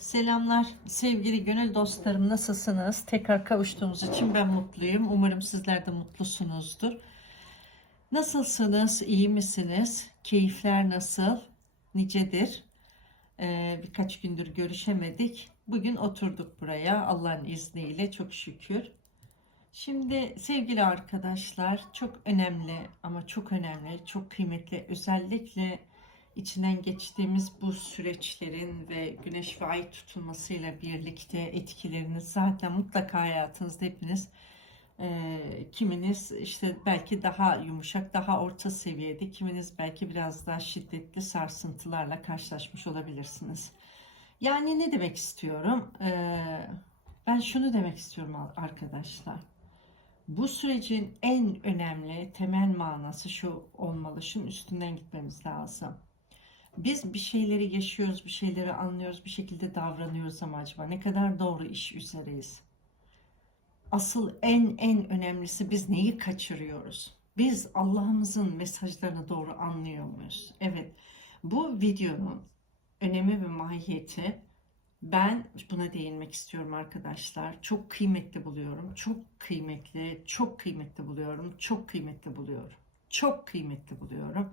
Selamlar sevgili gönül dostlarım nasılsınız? Tekrar kavuştuğumuz için ben mutluyum. Umarım sizler de mutlusunuzdur. Nasılsınız? İyi misiniz? Keyifler nasıl? Nicedir? Ee, birkaç gündür görüşemedik. Bugün oturduk buraya Allah'ın izniyle çok şükür. Şimdi sevgili arkadaşlar çok önemli ama çok önemli, çok kıymetli özellikle içinden geçtiğimiz bu süreçlerin ve güneş ve ay tutulmasıyla birlikte etkilerini zaten mutlaka hayatınızda hepiniz e, kiminiz işte belki daha yumuşak, daha orta seviyede, kiminiz belki biraz daha şiddetli sarsıntılarla karşılaşmış olabilirsiniz. Yani ne demek istiyorum? E, ben şunu demek istiyorum arkadaşlar. Bu sürecin en önemli temel manası şu olmalı. Şunun üstünden gitmemiz lazım. Biz bir şeyleri yaşıyoruz, bir şeyleri anlıyoruz, bir şekilde davranıyoruz ama acaba ne kadar doğru iş üzereyiz? Asıl en en önemlisi biz neyi kaçırıyoruz? Biz Allah'ımızın mesajlarını doğru anlıyor muyuz? Evet, bu videonun önemi ve mahiyeti ben buna değinmek istiyorum arkadaşlar. Çok kıymetli buluyorum. Çok kıymetli, çok kıymetli buluyorum. Çok kıymetli buluyorum. Çok kıymetli buluyorum.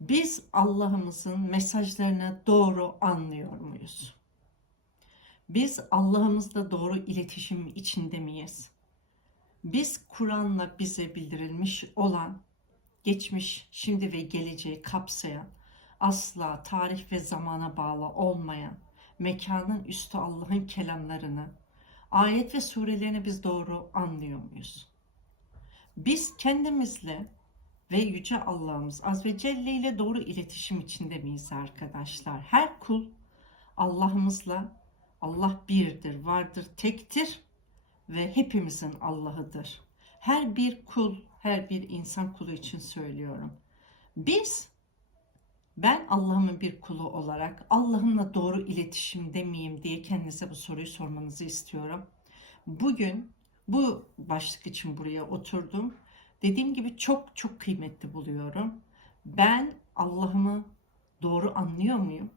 Biz Allah'ımızın mesajlarını doğru anlıyor muyuz? Biz Allah'ımızla doğru iletişim içinde miyiz? Biz Kur'an'la bize bildirilmiş olan geçmiş, şimdi ve geleceği kapsayan, asla tarih ve zamana bağlı olmayan, mekanın üstü Allah'ın kelamlarını, ayet ve surelerini biz doğru anlıyor muyuz? Biz kendimizle ve Yüce Allah'ımız Az ve Celle ile doğru iletişim içinde miyiz arkadaşlar? Her kul Allah'ımızla Allah birdir, vardır, tektir ve hepimizin Allah'ıdır. Her bir kul, her bir insan kulu için söylüyorum. Biz ben Allah'ımın bir kulu olarak Allah'ımla doğru iletişimde miyim diye kendinize bu soruyu sormanızı istiyorum. Bugün bu başlık için buraya oturdum. Dediğim gibi çok çok kıymetli buluyorum. Ben Allah'ımı doğru anlıyor muyum?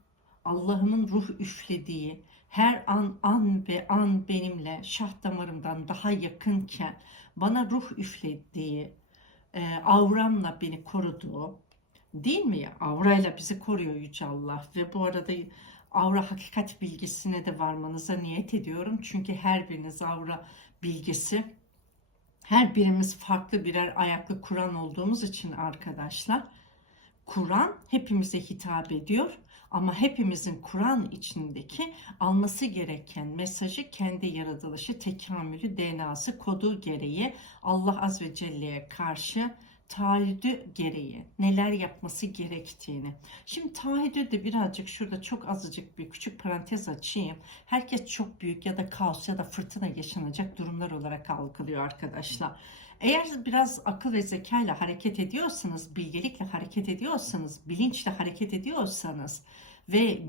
Allah'ımın ruh üflediği her an an ve an benimle şah damarımdan daha yakınken bana ruh üflediği e, avramla beni koruduğu değil mi? Avrayla bizi koruyor Yüce Allah ve bu arada avra hakikat bilgisine de varmanıza niyet ediyorum. Çünkü her biriniz avra bilgisi her birimiz farklı birer ayaklı Kur'an olduğumuz için arkadaşlar Kur'an hepimize hitap ediyor ama hepimizin Kur'an içindeki alması gereken mesajı kendi yaratılışı, tekamülü, DNA'sı, kodu gereği Allah Az ve Celle'ye karşı taahhüdü gereği neler yapması gerektiğini. Şimdi taahhüdü de birazcık şurada çok azıcık bir küçük parantez açayım. Herkes çok büyük ya da kaos ya da fırtına yaşanacak durumlar olarak algılıyor arkadaşlar. Eğer biraz akıl ve zeka ile hareket ediyorsanız, bilgelikle hareket ediyorsanız, bilinçle hareket ediyorsanız ve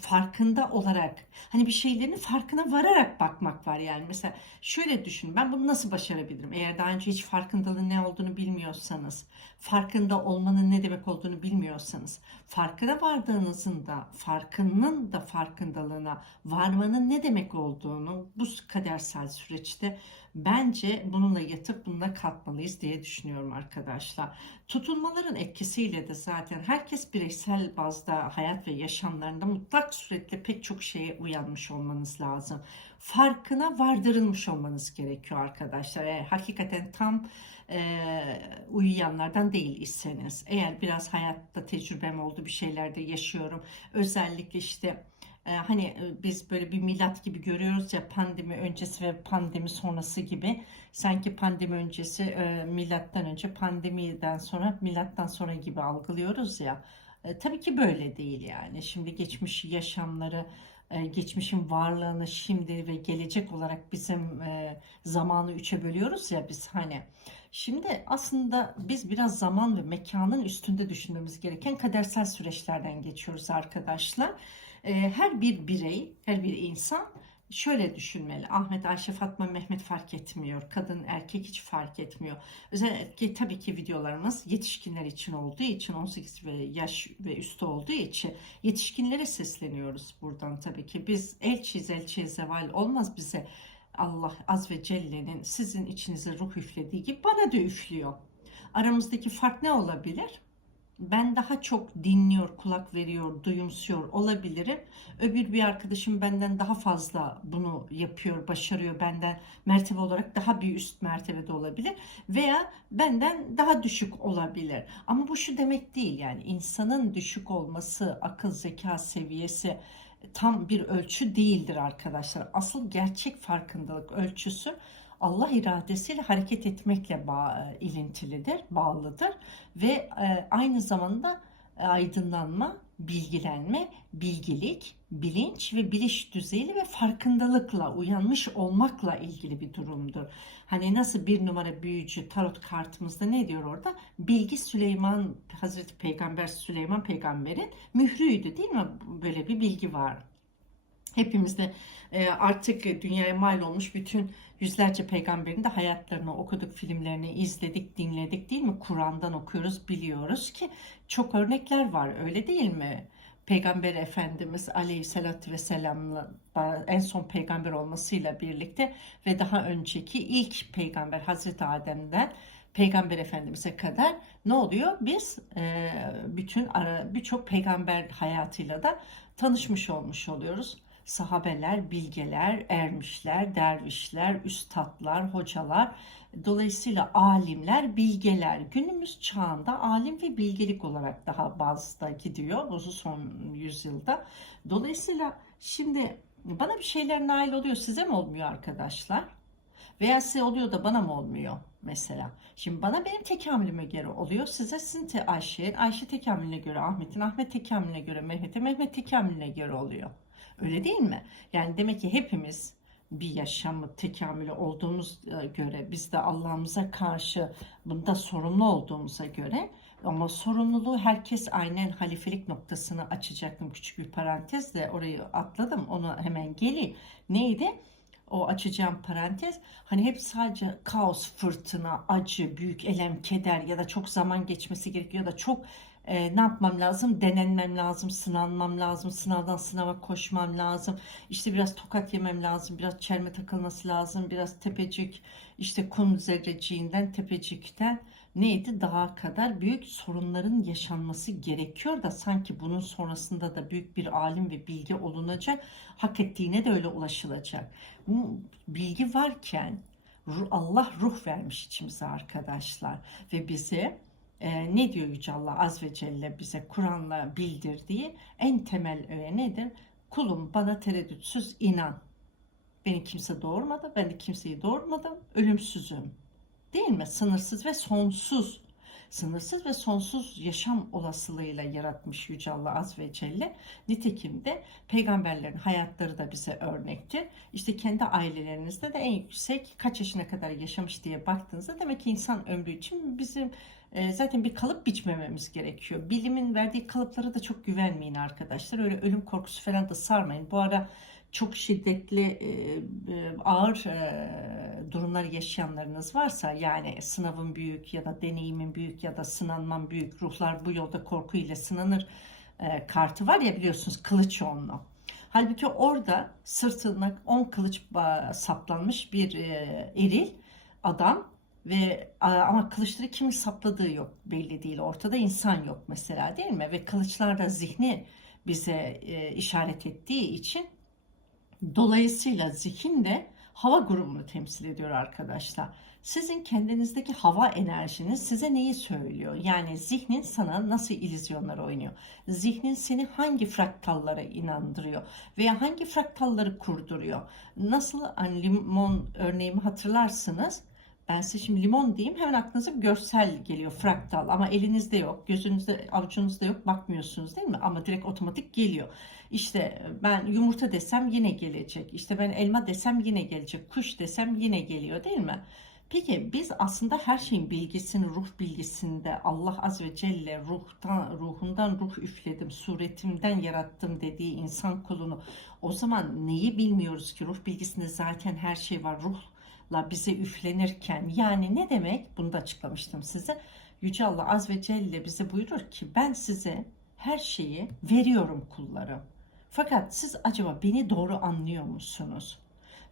farkında olarak hani bir şeylerin farkına vararak bakmak var yani. Mesela şöyle düşün ben bunu nasıl başarabilirim? Eğer daha önce hiç farkındalığın ne olduğunu bilmiyorsanız farkında olmanın ne demek olduğunu bilmiyorsanız farkına vardığınızın da farkının da farkındalığına varmanın ne demek olduğunu bu kadersel süreçte bence bununla yatıp bununla kalkmalıyız diye düşünüyorum arkadaşlar. Tutulmaların etkisiyle de zaten herkes bireysel bazda hayat ve yaşamlarında mutlak suretle pek çok şeye uyanmış olmanız lazım. Farkına vardırılmış olmanız gerekiyor arkadaşlar. Eğer hakikaten tam e, uyuyanlardan değil iseniz. Eğer biraz hayatta tecrübem oldu bir şeylerde yaşıyorum. Özellikle işte e, hani e, biz böyle bir milat gibi görüyoruz ya pandemi öncesi ve pandemi sonrası gibi. Sanki pandemi öncesi e, milattan önce pandemiden sonra milattan sonra gibi algılıyoruz ya. E, tabii ki böyle değil yani. Şimdi geçmiş yaşamları geçmişin varlığını şimdi ve gelecek olarak bizim zamanı üçe bölüyoruz ya biz hani. Şimdi aslında biz biraz zaman ve mekanın üstünde düşünmemiz gereken kadersel süreçlerden geçiyoruz arkadaşlar. Her bir birey, her bir insan şöyle düşünmeli. Ahmet, Ayşe, Fatma, Mehmet fark etmiyor. Kadın, erkek hiç fark etmiyor. Özellikle tabii ki videolarımız yetişkinler için olduğu için 18 ve yaş ve üstü olduğu için yetişkinlere sesleniyoruz buradan tabii ki. Biz elçiyiz, elçiye zeval olmaz bize. Allah Az ve Celle'nin sizin içinize ruh üflediği gibi bana da üflüyor. Aramızdaki fark ne olabilir? Ben daha çok dinliyor, kulak veriyor, duyumsuyor olabilirim. Öbür bir arkadaşım benden daha fazla bunu yapıyor, başarıyor. Benden mertebe olarak daha bir üst mertebede olabilir. Veya benden daha düşük olabilir. Ama bu şu demek değil yani insanın düşük olması, akıl zeka seviyesi tam bir ölçü değildir arkadaşlar. Asıl gerçek farkındalık ölçüsü Allah iradesiyle hareket etmekle bağ, ilintilidir, bağlıdır ve e, aynı zamanda aydınlanma, bilgilenme, bilgilik, bilinç ve biliş düzeyi ve farkındalıkla, uyanmış olmakla ilgili bir durumdur. Hani nasıl bir numara büyücü tarot kartımızda ne diyor orada? Bilgi Süleyman, Hazreti Peygamber Süleyman peygamberin mührüydü değil mi? Böyle bir bilgi var. Hepimizde artık dünyaya mal olmuş bütün yüzlerce peygamberin de hayatlarını okuduk, filmlerini izledik, dinledik değil mi? Kur'an'dan okuyoruz, biliyoruz ki çok örnekler var öyle değil mi? Peygamber Efendimiz Aleyhisselatü Vesselam'la en son peygamber olmasıyla birlikte ve daha önceki ilk peygamber Hazreti Adem'den Peygamber Efendimiz'e kadar ne oluyor? Biz e, bütün birçok peygamber hayatıyla da tanışmış olmuş oluyoruz sahabeler, bilgeler, ermişler, dervişler, üstadlar, hocalar, dolayısıyla alimler, bilgeler günümüz çağında alim ve bilgelik olarak daha bazda gidiyor bu son yüzyılda. Dolayısıyla şimdi bana bir şeyler nail oluyor size mi olmuyor arkadaşlar? Veya size oluyor da bana mı olmuyor mesela? Şimdi bana benim tekamülüme göre oluyor. Size sizin te Ayşe, Ayşe tekamülüne göre Ahmet'in, Ahmet tekamülüne göre Mehmet'e, Mehmet tekamülüne göre oluyor. Öyle değil mi? Yani demek ki hepimiz bir yaşamı tekamülü olduğumuz e, göre biz de Allah'ımıza karşı bunda sorumlu olduğumuza göre ama sorumluluğu herkes aynen halifelik noktasını açacaktım küçük bir parantezle orayı atladım onu hemen geleyim. Neydi? O açacağım parantez hani hep sadece kaos, fırtına, acı, büyük elem, keder ya da çok zaman geçmesi gerekiyor ya da çok e, ne yapmam lazım? Denenmem lazım, sınanmam lazım, sınavdan sınava koşmam lazım. İşte biraz tokat yemem lazım, biraz çelme takılması lazım, biraz tepecik, işte kum zerreciğinden, tepecikten neydi? Daha kadar büyük sorunların yaşanması gerekiyor da sanki bunun sonrasında da büyük bir alim ve bilgi olunacak, hak ettiğine de öyle ulaşılacak. Bu bilgi varken Allah ruh vermiş içimize arkadaşlar ve bize e, ne diyor Yüce Allah Az ve Celle bize Kur'an'la bildirdiği en temel öğe nedir? Kulum bana tereddütsüz inan. Beni kimse doğurmadı, ben de kimseyi doğurmadım, ölümsüzüm. Değil mi? Sınırsız ve sonsuz. Sınırsız ve sonsuz yaşam olasılığıyla yaratmış Yüce Allah Az ve Celle. Nitekim de peygamberlerin hayatları da bize örnektir. İşte kendi ailelerinizde de en yüksek kaç yaşına kadar yaşamış diye baktığınızda demek ki insan ömrü için bizim zaten bir kalıp biçmememiz gerekiyor. Bilimin verdiği kalıplara da çok güvenmeyin arkadaşlar. Öyle ölüm korkusu falan da sarmayın. Bu ara çok şiddetli e, e, ağır durumlar yaşayanlarınız varsa yani sınavın büyük ya da deneyimin büyük ya da sınanman büyük ruhlar bu yolda korku ile sınanır kartı var ya biliyorsunuz kılıç onlu. Halbuki orada sırtına 10 kılıç saplanmış bir eril adam ve ama kılıçları kimin sapladığı yok belli değil. Ortada insan yok mesela değil mi? Ve kılıçlar da zihni bize e, işaret ettiği için dolayısıyla zihin de hava grubunu temsil ediyor arkadaşlar. Sizin kendinizdeki hava enerjiniz size neyi söylüyor? Yani zihnin sana nasıl illüzyonlar oynuyor? Zihnin seni hangi fraktallara inandırıyor? Veya hangi fraktalları kurduruyor? Nasıl hani limon örneğimi hatırlarsınız ben size şimdi limon diyeyim hemen aklınıza görsel geliyor fraktal ama elinizde yok gözünüzde avucunuzda yok bakmıyorsunuz değil mi ama direkt otomatik geliyor. İşte ben yumurta desem yine gelecek işte ben elma desem yine gelecek kuş desem yine geliyor değil mi? Peki biz aslında her şeyin bilgisini, ruh bilgisinde Allah Azze ve Celle ruhtan, ruhundan ruh üfledim, suretimden yarattım dediği insan kulunu o zaman neyi bilmiyoruz ki? Ruh bilgisinde zaten her şey var. Ruhla bize üflenirken yani ne demek? Bunu da açıklamıştım size. Yüce Allah Azze ve Celle bize buyurur ki ben size her şeyi veriyorum kullarım. Fakat siz acaba beni doğru anlıyor musunuz?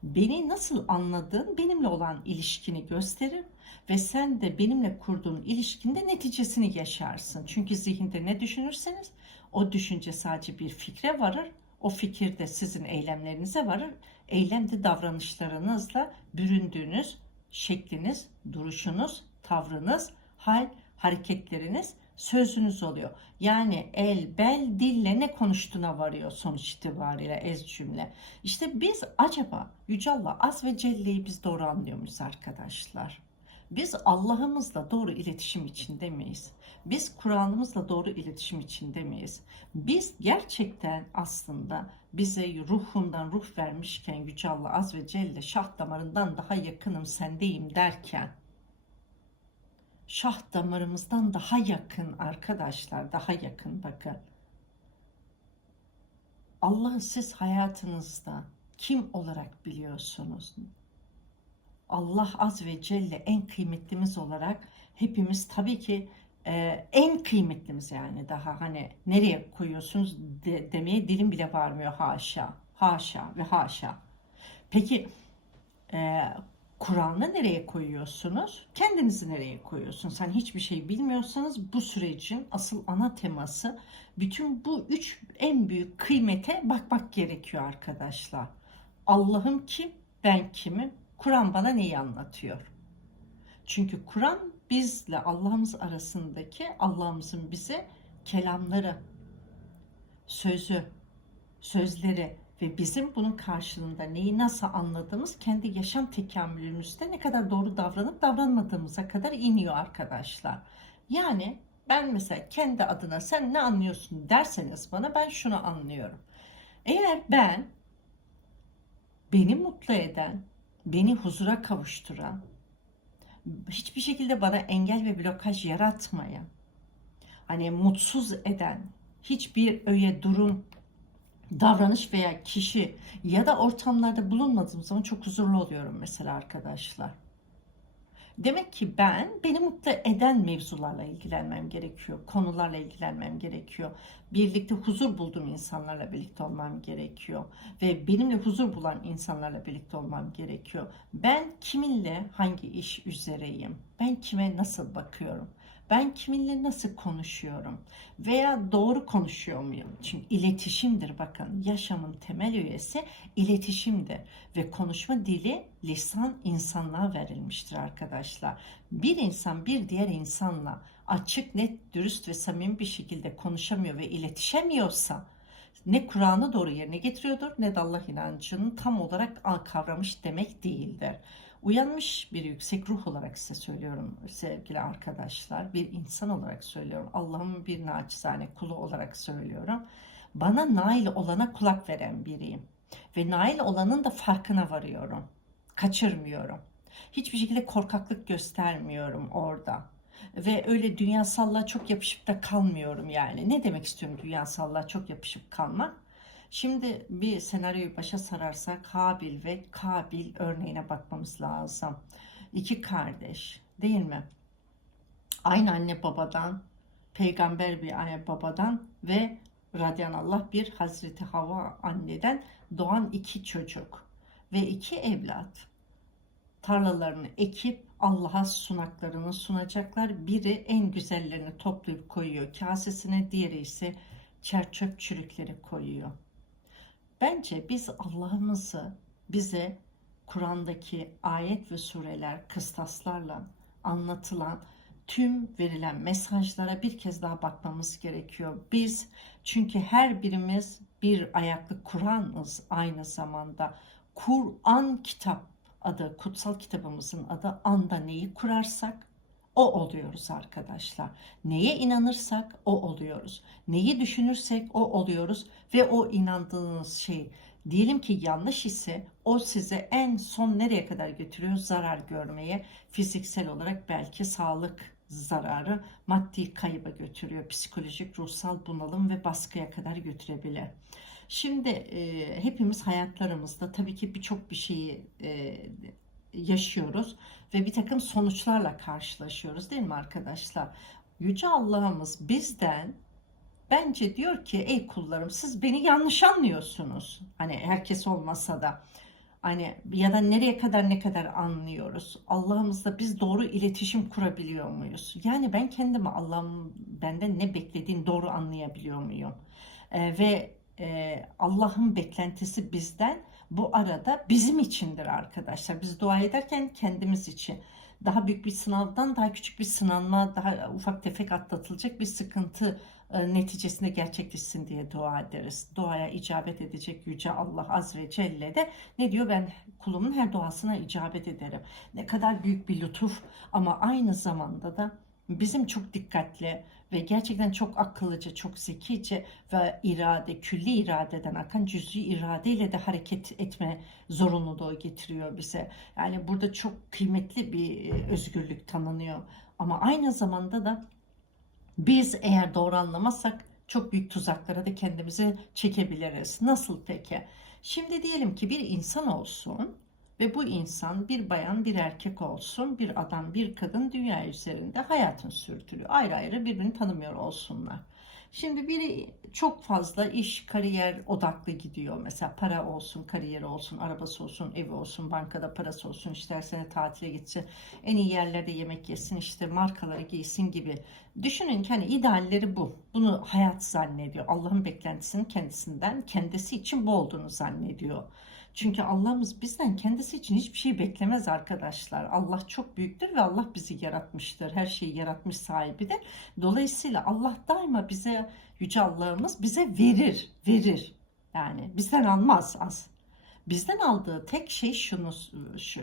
Beni nasıl anladığın benimle olan ilişkini gösterir ve sen de benimle kurduğun ilişkinde neticesini yaşarsın. Çünkü zihinde ne düşünürseniz o düşünce sadece bir fikre varır. O fikir de sizin eylemlerinize varır. Eylemde davranışlarınızla büründüğünüz şekliniz, duruşunuz, tavrınız, hal, hareketleriniz sözünüz oluyor. Yani el, bel, dille ne konuştuğuna varıyor sonuç itibariyle ez cümle. İşte biz acaba Yüce Allah Az ve Celle'yi biz doğru anlıyor muyuz arkadaşlar? Biz Allah'ımızla doğru iletişim içinde miyiz? Biz Kur'an'ımızla doğru iletişim içinde miyiz? Biz gerçekten aslında bize ruhundan ruh vermişken Yüce Allah Az ve Celle şah damarından daha yakınım sendeyim derken şah damarımızdan daha yakın arkadaşlar, daha yakın bakın. Allah'ı siz hayatınızda kim olarak biliyorsunuz? Allah az ve celle en kıymetlimiz olarak hepimiz tabii ki e, en kıymetlimiz yani daha hani nereye koyuyorsunuz de, demeye dilim bile varmıyor haşa, haşa ve haşa. Peki e, Kur'an'ı nereye koyuyorsunuz? Kendinizi nereye koyuyorsunuz? Sen hiçbir şey bilmiyorsanız bu sürecin asıl ana teması bütün bu üç en büyük kıymete bakmak gerekiyor arkadaşlar. Allah'ım kim? Ben kimim? Kur'an bana neyi anlatıyor? Çünkü Kur'an bizle Allah'ımız arasındaki Allah'ımızın bize kelamları, sözü, sözleri, ve bizim bunun karşılığında neyi nasıl anladığımız kendi yaşam tekamülümüzde ne kadar doğru davranıp davranmadığımıza kadar iniyor arkadaşlar. Yani ben mesela kendi adına sen ne anlıyorsun derseniz bana ben şunu anlıyorum. Eğer ben beni mutlu eden, beni huzura kavuşturan, hiçbir şekilde bana engel ve blokaj yaratmayan, hani mutsuz eden, hiçbir öye durum davranış veya kişi ya da ortamlarda bulunmadığım zaman çok huzurlu oluyorum mesela arkadaşlar. Demek ki ben beni mutlu eden mevzularla ilgilenmem gerekiyor. Konularla ilgilenmem gerekiyor. Birlikte huzur bulduğum insanlarla birlikte olmam gerekiyor. Ve benimle huzur bulan insanlarla birlikte olmam gerekiyor. Ben kiminle hangi iş üzereyim? Ben kime nasıl bakıyorum? Ben kiminle nasıl konuşuyorum veya doğru konuşuyor muyum? Çünkü iletişimdir bakın yaşamın temel üyesi iletişimdir ve konuşma dili lisan insanlığa verilmiştir arkadaşlar. Bir insan bir diğer insanla açık, net, dürüst ve samimi bir şekilde konuşamıyor ve iletişemiyorsa ne Kur'an'ı doğru yerine getiriyordur ne de Allah inancını tam olarak kavramış demek değildir. Uyanmış bir yüksek ruh olarak size söylüyorum sevgili arkadaşlar. Bir insan olarak söylüyorum. Allah'ın bir naçizane kulu olarak söylüyorum. Bana nail olana kulak veren biriyim. Ve nail olanın da farkına varıyorum. Kaçırmıyorum. Hiçbir şekilde korkaklık göstermiyorum orada. Ve öyle dünyasallığa çok yapışıp da kalmıyorum yani. Ne demek istiyorum dünyasallığa çok yapışıp kalmak? Şimdi bir senaryoyu başa sararsak Habil ve Kabil örneğine bakmamız lazım. İki kardeş değil mi? Aynı anne babadan, peygamber bir anne babadan ve radyan Allah bir Hazreti Hava anneden doğan iki çocuk ve iki evlat tarlalarını ekip Allah'a sunaklarını sunacaklar. Biri en güzellerini toplayıp koyuyor kasesine, diğeri ise çerçöp çürükleri koyuyor. Bence biz Allah'ımızı bize Kur'an'daki ayet ve sureler, kıstaslarla anlatılan tüm verilen mesajlara bir kez daha bakmamız gerekiyor. Biz çünkü her birimiz bir ayaklı Kur'an'ız aynı zamanda. Kur'an kitap adı, kutsal kitabımızın adı anda neyi kurarsak o oluyoruz arkadaşlar. Neye inanırsak o oluyoruz. Neyi düşünürsek o oluyoruz ve o inandığınız şey diyelim ki yanlış ise o size en son nereye kadar götürüyor? Zarar görmeye, fiziksel olarak belki sağlık zararı, maddi kayıba götürüyor. Psikolojik, ruhsal bunalım ve baskıya kadar götürebilir. Şimdi e, hepimiz hayatlarımızda tabii ki birçok bir şeyi e, yaşıyoruz ve bir takım sonuçlarla karşılaşıyoruz değil mi arkadaşlar? Yüce Allah'ımız bizden bence diyor ki ey kullarım siz beni yanlış anlıyorsunuz. Hani herkes olmasa da hani ya da nereye kadar ne kadar anlıyoruz. Allah'ımızla biz doğru iletişim kurabiliyor muyuz? Yani ben kendimi Allah'ın benden ne beklediğini doğru anlayabiliyor muyum? Ee, ve e, Allah'ın beklentisi bizden bu arada bizim içindir arkadaşlar. Biz dua ederken kendimiz için daha büyük bir sınavdan daha küçük bir sınanma, daha ufak tefek atlatılacak bir sıkıntı e, neticesinde gerçekleşsin diye dua ederiz. Duaya icabet edecek Yüce Allah Azze ve Celle de ne diyor? Ben kulumun her duasına icabet ederim. Ne kadar büyük bir lütuf ama aynı zamanda da bizim çok dikkatli ve gerçekten çok akıllıca, çok zekice ve irade, külli iradeden akan cüz'i iradeyle de hareket etme zorunluluğu getiriyor bize. Yani burada çok kıymetli bir e, özgürlük tanınıyor. Ama aynı zamanda da biz eğer doğru anlamazsak çok büyük tuzaklara da kendimizi çekebiliriz. Nasıl peki? Şimdi diyelim ki bir insan olsun ve bu insan bir bayan bir erkek olsun, bir adam bir kadın dünya üzerinde hayatını sürdürüyor. Ayrı ayrı birbirini tanımıyor olsunlar. Şimdi biri çok fazla iş, kariyer odaklı gidiyor. Mesela para olsun, kariyeri olsun, arabası olsun, evi olsun, bankada parası olsun, istersen tatile gitsin, en iyi yerlerde yemek yesin, işte markaları giysin gibi. Düşünün ki hani idealleri bu. Bunu hayat zannediyor. Allah'ın beklentisinin kendisinden, kendisi için bu olduğunu zannediyor. Çünkü Allah'ımız bizden kendisi için hiçbir şey beklemez arkadaşlar. Allah çok büyüktür ve Allah bizi yaratmıştır. Her şeyi yaratmış sahibidir. Dolayısıyla Allah daima bize, Yüce Allah'ımız bize verir, verir. Yani bizden almaz az. Bizden aldığı tek şey şunu şu,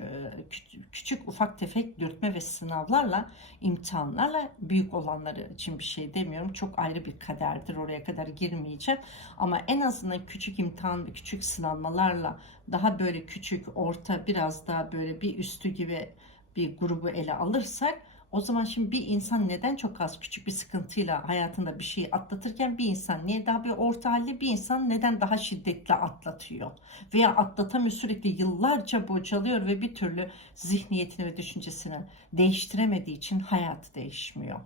küçük ufak tefek dürtme ve sınavlarla imtihanlarla büyük olanları için bir şey demiyorum. Çok ayrı bir kaderdir. Oraya kadar girmeyeceğim. Ama en azından küçük imtihan küçük sınavmalarla daha böyle küçük, orta, biraz daha böyle bir üstü gibi bir grubu ele alırsak o zaman şimdi bir insan neden çok az küçük bir sıkıntıyla hayatında bir şeyi atlatırken bir insan niye daha bir orta halli bir insan neden daha şiddetli atlatıyor? Veya atlatamıyor sürekli yıllarca bocalıyor ve bir türlü zihniyetini ve düşüncesini değiştiremediği için hayat değişmiyor.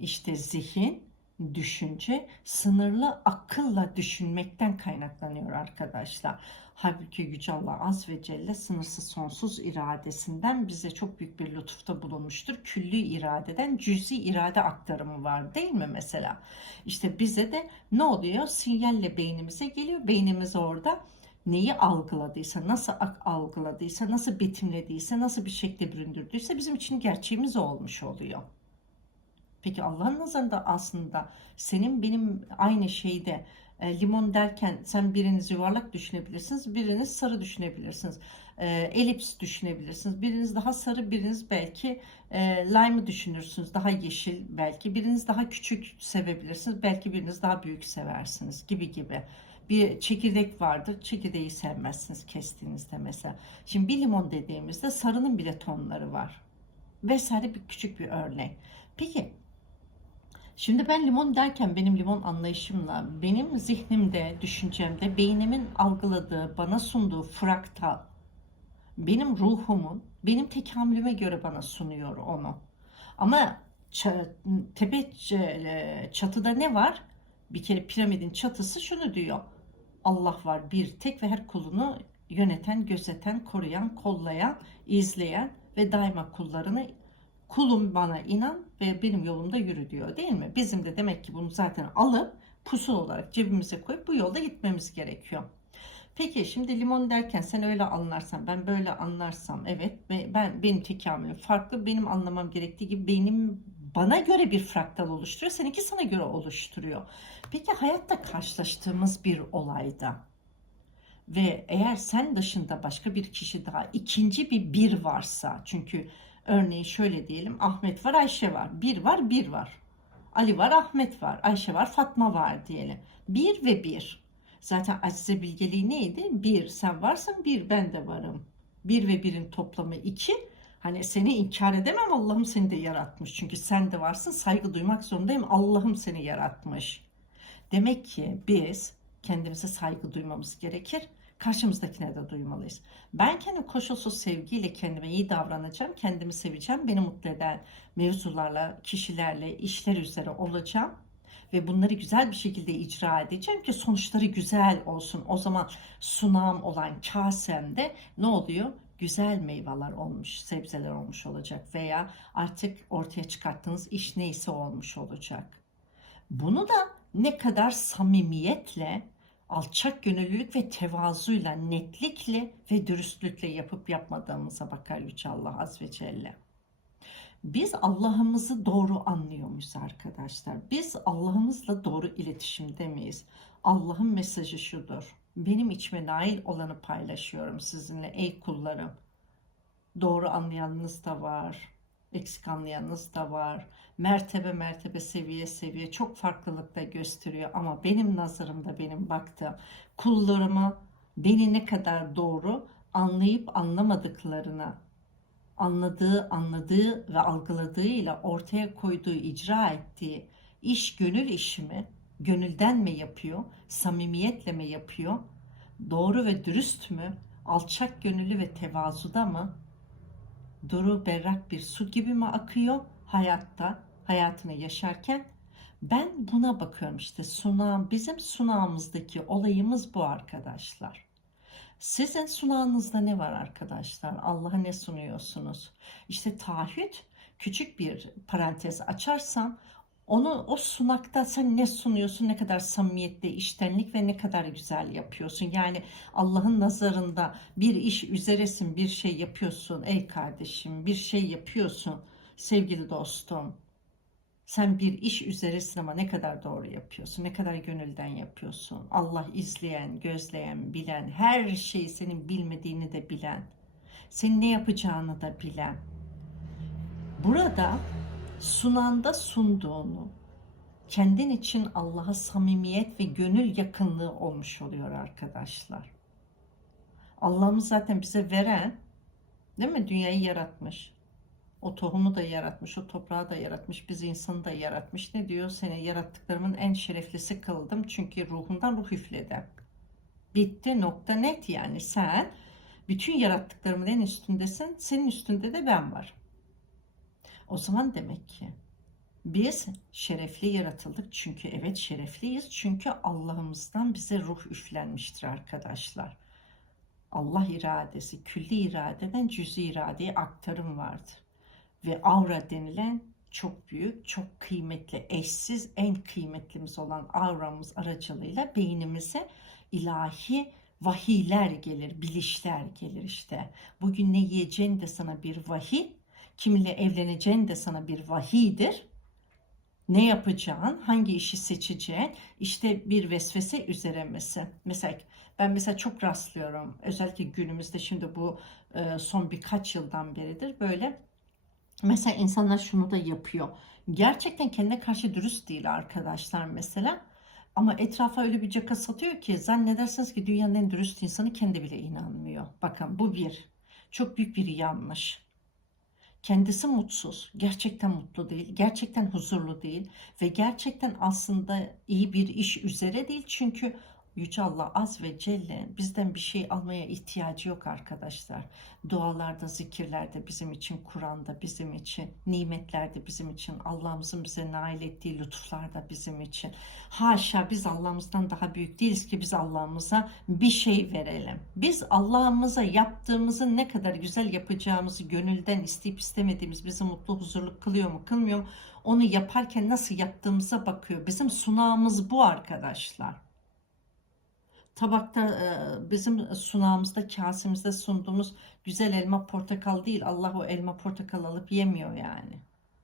İşte zihin, düşünce sınırlı akılla düşünmekten kaynaklanıyor arkadaşlar. Halbuki Yüce Allah Az ve Celle sınırsız sonsuz iradesinden bize çok büyük bir lütufta bulunmuştur. Külli iradeden cüzi irade aktarımı var değil mi mesela? İşte bize de ne oluyor? Sinyalle beynimize geliyor. Beynimiz orada neyi algıladıysa, nasıl algıladıysa, nasıl betimlediyse, nasıl bir şekilde büründürdüyse bizim için gerçeğimiz olmuş oluyor. Peki Allah'ın nazarında aslında senin benim aynı şeyde e, limon derken sen biriniz yuvarlak düşünebilirsiniz, biriniz sarı düşünebilirsiniz. E, elips düşünebilirsiniz. Biriniz daha sarı, biriniz belki e, lime'ı düşünürsünüz. Daha yeşil belki. Biriniz daha küçük sevebilirsiniz. Belki biriniz daha büyük seversiniz gibi gibi. Bir çekirdek vardır. Çekirdeği sevmezsiniz kestiğinizde mesela. Şimdi bir limon dediğimizde sarının bile tonları var. Vesaire bir küçük bir örnek. Peki Şimdi ben limon derken benim limon anlayışımla, benim zihnimde, düşüncemde, beynimin algıladığı, bana sunduğu fraktal, benim ruhumun, benim tekamülüme göre bana sunuyor onu. Ama tepe çatıda ne var? Bir kere piramidin çatısı şunu diyor. Allah var bir tek ve her kulunu yöneten, gözeten, koruyan, kollayan, izleyen ve daima kullarını kulum bana inan ve benim yolumda yürü diyor değil mi? Bizim de demek ki bunu zaten alıp pusu olarak cebimize koyup bu yolda gitmemiz gerekiyor. Peki şimdi limon derken sen öyle anlarsan ben böyle anlarsam evet ben benim tekamülüm farklı benim anlamam gerektiği gibi benim bana göre bir fraktal oluşturuyor seninki sana göre oluşturuyor. Peki hayatta karşılaştığımız bir olayda ve eğer sen dışında başka bir kişi daha ikinci bir bir varsa çünkü Örneğin şöyle diyelim Ahmet var Ayşe var. Bir var bir var. Ali var Ahmet var. Ayşe var Fatma var diyelim. Bir ve bir. Zaten acize bilgeliği neydi? Bir sen varsın bir ben de varım. Bir ve birin toplamı iki. Hani seni inkar edemem Allah'ım seni de yaratmış. Çünkü sen de varsın saygı duymak zorundayım. Allah'ım seni yaratmış. Demek ki biz kendimize saygı duymamız gerekir. Karşımızdakine de duymalıyız. Ben kendi koşulsuz sevgiyle kendime iyi davranacağım. Kendimi seveceğim. Beni mutlu eden mevzularla, kişilerle, işler üzere olacağım. Ve bunları güzel bir şekilde icra edeceğim ki sonuçları güzel olsun. O zaman sunağım olan kasemde ne oluyor? Güzel meyveler olmuş, sebzeler olmuş olacak veya artık ortaya çıkarttığınız iş neyse olmuş olacak. Bunu da ne kadar samimiyetle, alçak gönüllülük ve tevazuyla, netlikle ve dürüstlükle yapıp yapmadığımıza bakar Yüce Allah Az ve Celle. Biz Allah'ımızı doğru anlıyor muyuz arkadaşlar? Biz Allah'ımızla doğru iletişimde miyiz? Allah'ın mesajı şudur. Benim içime nail olanı paylaşıyorum sizinle ey kullarım. Doğru anlayanınız da var. Eksik anlayanınız da var. Mertebe mertebe seviye seviye çok farklılık da gösteriyor. Ama benim nazarımda benim baktığım kullarıma beni ne kadar doğru anlayıp anlamadıklarına anladığı, anladığı ve algıladığıyla ortaya koyduğu, icra ettiği iş gönül işi mi? Gönülden mi yapıyor? Samimiyetle mi yapıyor? Doğru ve dürüst mü? Alçak gönüllü ve tevazuda mı? Duru berrak bir su gibi mi akıyor hayatta, hayatını yaşarken? Ben buna bakıyorum işte sunağım, bizim sunağımızdaki olayımız bu arkadaşlar. Sizin sunağınızda ne var arkadaşlar? Allah'a ne sunuyorsunuz? İşte taahhüt küçük bir parantez açarsam onu o sunakta sen ne sunuyorsun, ne kadar samimiyetle, iştenlik ve ne kadar güzel yapıyorsun. Yani Allah'ın nazarında bir iş üzeresin, bir şey yapıyorsun ey kardeşim, bir şey yapıyorsun sevgili dostum. Sen bir iş üzeresin ama ne kadar doğru yapıyorsun, ne kadar gönülden yapıyorsun. Allah izleyen, gözleyen, bilen, her şeyi senin bilmediğini de bilen, senin ne yapacağını da bilen. Burada sunanda sunduğunu, kendin için Allah'a samimiyet ve gönül yakınlığı olmuş oluyor arkadaşlar. Allah'ımız zaten bize veren, değil mi? Dünyayı yaratmış. O tohumu da yaratmış, o toprağı da yaratmış, bizi insanı da yaratmış. Ne diyor? Seni yarattıklarımın en şereflisi kıldım. Çünkü ruhundan ruh üfledim. Bitti nokta net yani. Sen bütün yarattıklarımın en üstündesin. Senin üstünde de ben varım. O zaman demek ki biz şerefli yaratıldık. Çünkü evet şerefliyiz. Çünkü Allah'ımızdan bize ruh üflenmiştir arkadaşlar. Allah iradesi, külli iradeden cüzi iradeye aktarım vardır ve aura denilen çok büyük, çok kıymetli, eşsiz, en kıymetlimiz olan auramız aracılığıyla beynimize ilahi vahiyler gelir, bilişler gelir işte. Bugün ne yiyeceğin de sana bir vahiy, kiminle evleneceğin de sana bir vahiydir. Ne yapacağın, hangi işi seçeceğin, işte bir vesvese üzeremesi. Mesela ben mesela çok rastlıyorum, özellikle günümüzde şimdi bu e, son birkaç yıldan beridir böyle Mesela insanlar şunu da yapıyor. Gerçekten kendine karşı dürüst değil arkadaşlar mesela. Ama etrafa öyle bir caka satıyor ki zannedersiniz ki dünyanın en dürüst insanı kendi bile inanmıyor. Bakın bu bir. Çok büyük bir yanlış. Kendisi mutsuz, gerçekten mutlu değil, gerçekten huzurlu değil ve gerçekten aslında iyi bir iş üzere değil. Çünkü Yüce Allah az ve celle bizden bir şey almaya ihtiyacı yok arkadaşlar. Dualarda, zikirlerde bizim için, Kur'an'da bizim için, nimetlerde bizim için, Allah'ımızın bize nail ettiği lütuflarda bizim için. Haşa biz Allah'ımızdan daha büyük değiliz ki biz Allah'ımıza bir şey verelim. Biz Allah'ımıza yaptığımızı ne kadar güzel yapacağımızı gönülden isteyip istemediğimiz bizi mutlu, huzurlu kılıyor mu, kılmıyor? Onu yaparken nasıl yaptığımıza bakıyor. Bizim sunağımız bu arkadaşlar tabakta e, bizim sunağımızda kasemizde sunduğumuz güzel elma portakal değil. Allah o elma portakal alıp yemiyor yani.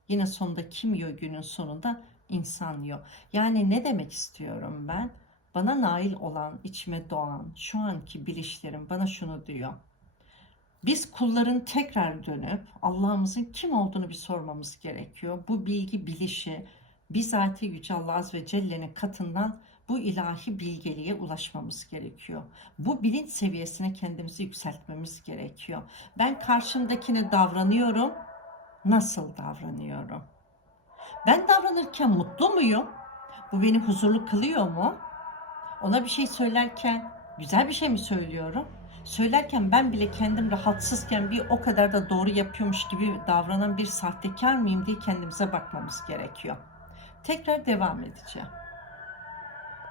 Yine sonunda kim yiyor günün sonunda? insan yiyor. Yani ne demek istiyorum ben? Bana nail olan, içime doğan, şu anki bilişlerim bana şunu diyor. Biz kulların tekrar dönüp Allah'ımızın kim olduğunu bir sormamız gerekiyor. Bu bilgi bilişi bizatihi Yüce Allah Azze ve Celle'nin katından bu ilahi bilgeliğe ulaşmamız gerekiyor. Bu bilinç seviyesine kendimizi yükseltmemiz gerekiyor. Ben karşımdakine davranıyorum. Nasıl davranıyorum? Ben davranırken mutlu muyum? Bu beni huzurlu kılıyor mu? Ona bir şey söylerken güzel bir şey mi söylüyorum? Söylerken ben bile kendim rahatsızken bir o kadar da doğru yapıyormuş gibi davranan bir sahtekar mıyım diye kendimize bakmamız gerekiyor. Tekrar devam edeceğim.